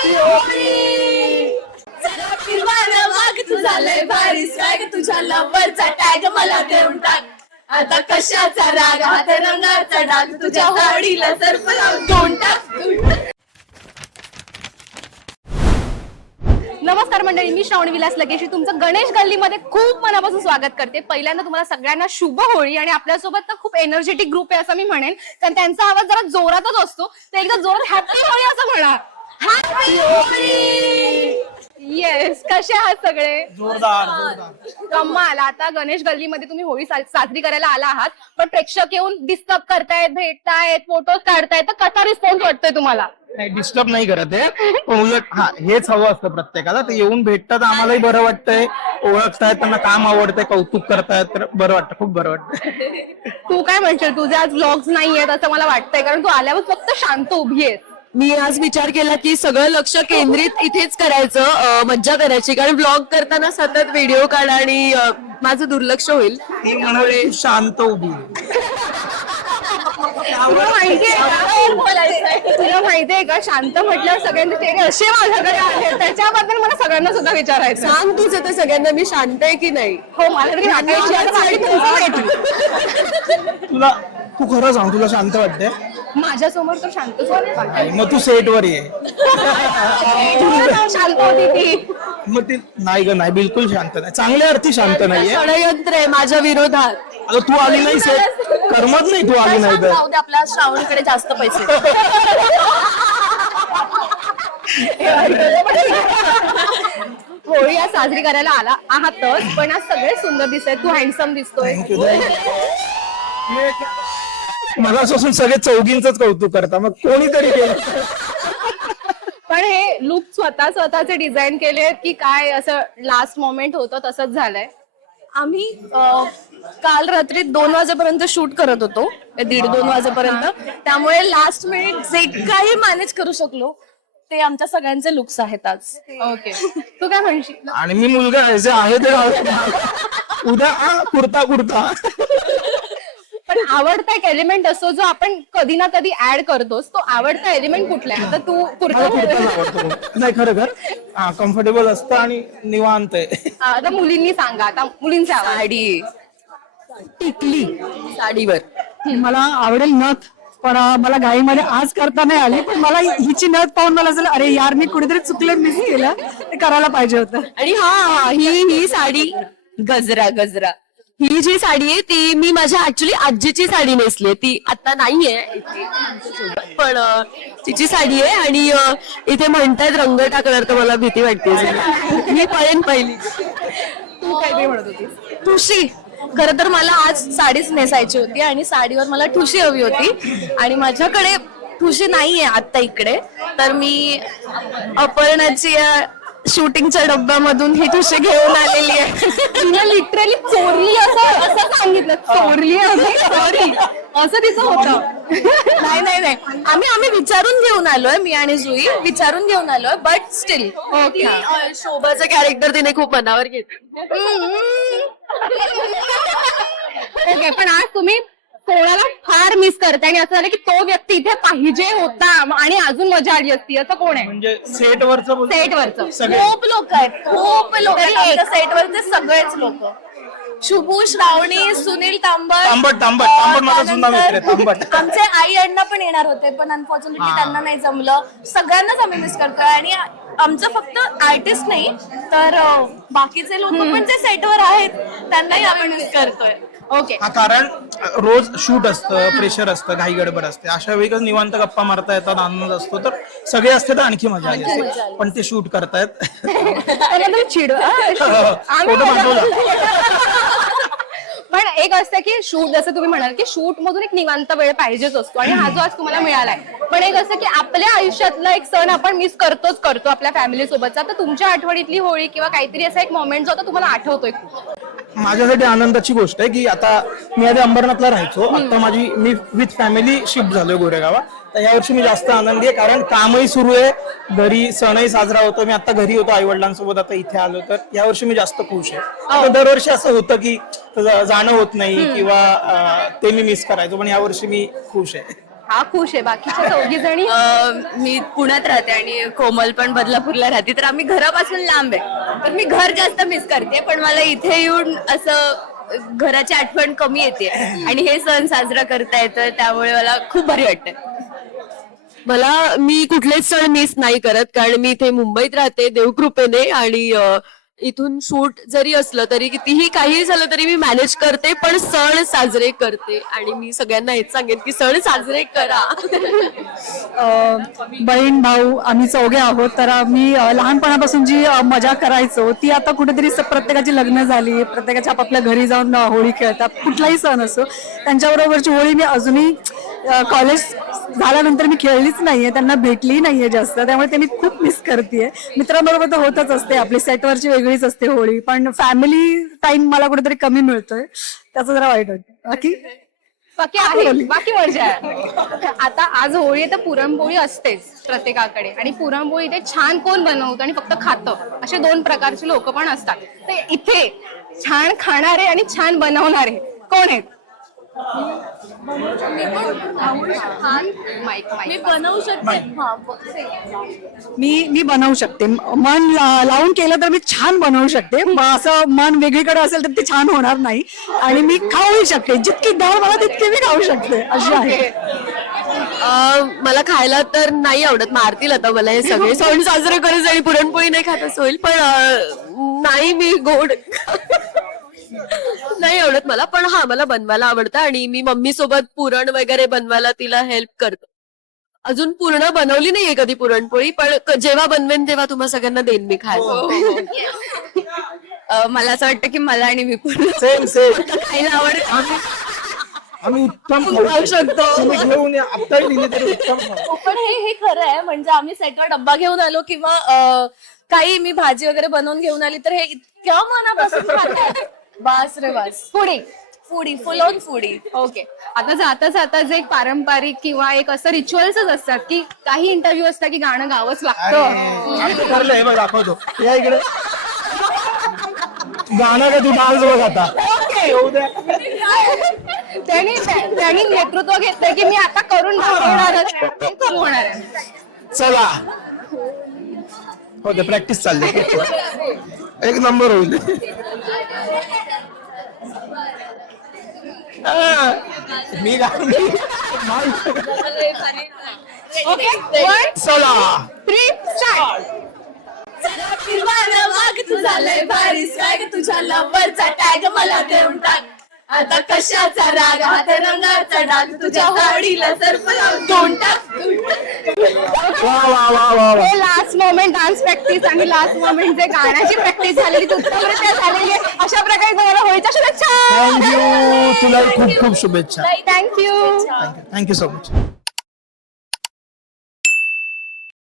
Happy Holi. जरा फिरवायला वाग तुझा लय भारी स्वॅग, तुझ्या लव्हरचा टॅग मला देऊन टाक. आता कशाचा राग हात रंगाचा डाग, तुझ्या होळीला सर्फ लावून देऊन टाक. नमस्कार मंडळी, मी श्रावणी विलास लगेशी तुमचं गणेश गल्लीमध्ये खूप मनापासून स्वागत करते. पहिल्यांदा तुम्हाला सगळ्यांना शुभ होळी. आणि आपल्यासोबत तर खूप एनर्जेटिक ग्रुप आहे असं मी म्हणेन, कारण त्यांचा आवाज जरा जोरातच असतो. तर एकदा जोरात हॅपी होळी असं म्हणा. हॅपी होळी. येस, कसे आहात सगळे? जोरदार. कमाल. आता गणेश गल्लीमध्ये तुम्ही होळी साजरी करायला आला आहात, पण प्रेक्षक येऊन डिस्टर्ब करतायत, भेटतायत, फोटोज काढतायत, तर कसा रिस्पॉन्स वाटतोय तुम्हाला? नाही, डिस्टर्ब नाही करत आहे, पण उलट हेच हवं असतं प्रत्येकाला. ते येऊन भेटतात, आम्हालाही बरं वाटतंय, ओळखतायत, त्यांना काम आवडतंय, कौतुक करतायत, तर बरं वाटतं, खूप बरं वाटतं. तू काय म्हणशील? तुझे आज व्लॉग्स नाही आहेत असं मला वाटतंय, कारण तू आल्यावर फक्त शांत उभी आहेस. मी आज विचार केला की सगळं लक्ष केंद्रित इथेच करायचं, मज्जा करायची, कारण ब्लॉग करताना सतत व्हिडिओ काढा आणि माझं दुर्लक्ष होईल. ती म्हणाले शांत उभी आहे. तुला माहितीये का, शांत म्हटल्यावर सगळ्यांचे चेहरे असे माझ्याकडे आले, त्याच्याबद्दल मला सगळ्यांना सुद्धा विचारायचं. सांग तुझं तर सगळ्यांना मी शांत आहे की नाही. हो, मला तरी वाटायची आता माझी तुमचं भेटली. तू खरं सांग, तुला शांत वाटतंय? माझ्यासमोर तर शांतच वाटतं. मग तू सेट वर ये. शांत होती ती. मग ती नाही ग, नाही, बिलकुल शांत नाही, चांगल्या अर्थी शांत नाहीये. षडयंत्र आहे माझ्या विरोधात. आता तू आली नाही, सेट करमत नाही तू आली नाही तर. जाऊ दे, आपल्या श्रावणीकडे जास्त पैसे. होळी आज साजरी करायला आला आहातच, पण आज सगळे सुंदर दिसत. तू हँडसम दिसतोय. मला असून सगळे चौघींच कौतुक करता, मग कोणीतरी केलं. पण हे लुक स्वतःचे डिझाईन केले की काय, असं लास्ट मोमेंट होतं तसंच झालंय? आम्ही काल रात्री 2 वाजेपर्यंत शूट करत होतो, 1:30-2 वाजेपर्यंत. त्यामुळे लास्ट मिनिट जे काही मॅनेज करू शकलो ते आमच्या सगळ्यांचे लुक्स आहेत आज. ओके, तू काय म्हणशील? आणि मी मुलगा जे आहे ते उद्या कुर्ता. पण आवडता एक एलिमेंट असतो जो आपण कधी ना कधी ऍड करतोस, तो आवडता एलिमेंट कुठला आहे? आता तू मला कुर्ताच आवडतो. नाही, खरं कम्फर्टेबल असतं आणि निवांत आहे. आता मुलींनी सांगा, आता मुलींची आवड. साडी, टिकली साडीवर. मला आवडेल नथ, पण मला घाईमध्ये आज करता नाही आली. पण मला हिची नथ पाहून मला असं, अरे यार, मी कुठेतरी चुकले, मिस केलं, ते करायला पाहिजे होतं. आणि ही साडी गजरा ही जी साडी आहे ती मी माझ्या ऍक्च्युली आजीची साडी नेसली. ती आता नाहीये इथे, पण तिची साडी आहे. आणि इथे म्हणतायत रंग टाकणार, तर मला भीती वाटते. मी पळेन पहिली. तू काय म्हणत होतीस? ठुशी. खरं तर मला आज साडीच नेसायची होती आणि साडीवर मला ठुशी हवी होती, आणि माझ्याकडे ठुशी नाहीये आता इकडे. तर मी अपर्णाची शूटिंगच्या डब्यामधून ही ठुशी घेऊन आलेली आहे. तिने लिटरली चोरली असं सांगितलं. चोरली सॉरी असं तिचं होतं. नाही, आम्ही विचारून घेऊन आलोय, मी आणि जुई विचारून घेऊन आलोय. बट स्टील शोभाचं कॅरेक्टर तिने खूप मनावर घेतलं. ओके, पण आज तुम्ही कोणाला फार मिस करताय आणि असं झालं की तो व्यक्ती इथे पाहिजे होता आणि अजून मजा आली असती, असं कोण आहे? म्हणजे सेटवरचं सगळे खूप लोक आहेत आमच्या सेटवरचे सगळेच लोक. शुभू, श्रावणी, सुनील तांबट माझा जुना मित्र आहे, तांबट. आमचे आई अण्णा पण येणार होते, पण अनफॉर्च्युनेटली त्यांना नाही जमलं. सगळ्यांनाच आम्ही मिस करतोय. आणि आमचं फक्त आर्टिस्ट नाही तर बाकीचे लोक पण जे सेटवर आहेत त्यांनाही आम्ही मिस करतोय. ओके, कारण रोज शूट असतं, प्रेशर असतं, घाई गडबड असते. अशा वेळी कसं निवांत गप्पा मारता येतात, आनंद असतो. तर सगळे असते तर आणखी मजा आली असते, पण ते शूट करतायत. फोटो पाठवला. पण एक असतं की शूट, जसं तुम्ही म्हणाल की शूट मधून एक निवांत वेळ पाहिजेच असतो, आणि हा जो आज तुम्हाला मिळालाय. पण एक असं की आपल्या आयुष्यातला एक सण आपण मिस करतो आपल्या फॅमिली सोबतचा. तर तुमच्या आठवणीतली होळी किंवा काहीतरी असा एक मोमेंट जो होता तुम्हाला आठवतोय? माझ्यासाठी आनंदाची गोष्ट आहे की आता मी आधी अंबरनाथला राहायचो, आता मी विथ फॅमिली शिफ्ट झालोय गोरेगावा. तर यावर्षी मी जास्त आनंदी आहे, कारण कामही सुरू आहे, घरी सणही साजरा होतो. मी आता घरी होतो आई वडिलांसोबत, आता इथे आलो. तर यावर्षी मी जास्त खुश आहे. दरवर्षी असं होतं की जाणं होत नाही किंवा ते मी मिस करायचो, पण यावर्षी मी खुश आहे. हा खुश आहे, बाकीच्या चौघी जणी मी पुण्यात राहते आणि कोमल पण बदलापूरला राहते, तर आम्ही घरापासून लांब आहे, तर मी घर जास्त मिस करते. पण मला इथे येऊन असं घराची आठवण कमी येते आणि हे सण साजरा करता येतं, त्यामुळे मला खूप भारी वाटतं. मी कुठलेच सण मिस नाही करत, कारण मी इथे मुंबईत राहते देवकृपेने, आणि इथून शूट जरी असलं तरी कितीही काही झालं तरी मी मॅनेज करते, पण सण साजरे करते. आणि मी सगळ्यांना हेच सांगेन की सण साजरे करा. बहीण भाऊ आम्ही चौघे आहोत, तर आम्ही लहानपणापासून जी मजा करायचो ती आता कुठेतरी प्रत्येकाची लग्न झाली, प्रत्येकाच्या आपापल्या घरी जाऊन होळी खेळतात. कुठलाही सण असो, त्यांच्याबरोबरची होळी मी अजूनही कॉलेज झाल्यानंतर मी खेळलीच नाहीये, त्यांना भेटली नाहीये जास्त, त्यामुळे ते मी खूप मिस करतेय. मित्रांबरोबर तर होतच असते, आपली सेटवरची वेगळीच असते होळी, पण फॅमिली टाइम मला कुठेतरी कमी मिळतोय, त्याचं जरा वाईट वाटतं. बाकी आहे, बाकी मजा आहे. आता आज होळी आहे तर पुरणपोळी असतेच प्रत्येकाकडे, आणि पुरणपोळी इथे छान कोण बनवतं आणि फक्त खातं, असे दोन प्रकारचे लोक पण असतात. ते इथे छान खाणारे आणि छान बनवणारे कोण आहेत? मी बनवू शकते. मी बनवू शकते, मन लावून केलं तर मी छान बनवू शकते. असं मन वेगळीकडे असेल तर ते छान होणार नाही, आणि मी खाऊही शकते, जितकी डाळ मला तितकी मी खाऊ शकते, अशी आहे. मला खायला तर नाही आवडत, मारतील आता मला हे सगळे सण साजरे करायचं आणि पुरणपोळी नाही खात असं होईल, पण नाही मी गोड नाही आवडत मला. पण हा, मला बनवायला आवडतं आणि मी मम्मी सोबत पुरण वगैरे बनवायला तिला हेल्प करतो. अजून पूर्ण बनवली नाहीये कधी पुरणपोळी, पण जेव्हा बनवेन तेव्हा तुम्हा सगळ्यांना देईन मी खायला. मला असं वाटतं की मला आणि मी सेम खायला आवडतं. आम्ही उत्तम खाऊ शकतो. तुम्ही घेऊन या, आत्ताही दिली तरी उत्तम खाऊ. पण हे खरं आहे, म्हणजे आम्ही सेटवर डब्बा घेऊन आलो किंवा काही मी भाजी वगैरे बनवून घेऊन आली तर हे इतक्या मनापासून खातात. बास रे बास. Foodie full on foodie. Okay, आता जाता जाता जे एक पारंपरिक किंवा एक असं रिच्युअल्सच असतात की काही इंटरव्ह्यू असतात की गाणं गावंच लागतं. आमचं ठरलंय, हे बघ दाखवतो, या इकडे गाणं का तू डान्स बघ आता. येऊ द्या. त्यांनी नेतृत्व घेतलंय की मी आता करून दाखवणारच आहे. ते करू होणार आहे. चला हो दे, प्रॅक्टिस चालली, एक नंबर होईल. मी ओके, 1, चला 3, स्टार्ट. तुझा लय भारी स्वॅग, तुझ्या लव्हरचा टॅग मला देऊन टाक. आता कशाचा राग, हात रंगाचा डाग, तुझ्या साडीला सर्फ लावून देऊन टाक. वा वा वा वा वा. हे लास्ट मोमेंट डान्स प्रॅक्टिस आणि लास्ट मोमेंट जे गाण्याची प्रॅक्टिस झालेली ती उत्तमरित्या झालेली आहे. अशा प्रकारे तुम्हाला होळीच्या शुभेच्छा. थँक्यू, तुला खूप खूप शुभेच्छा. थँक्यू. Thank you so much.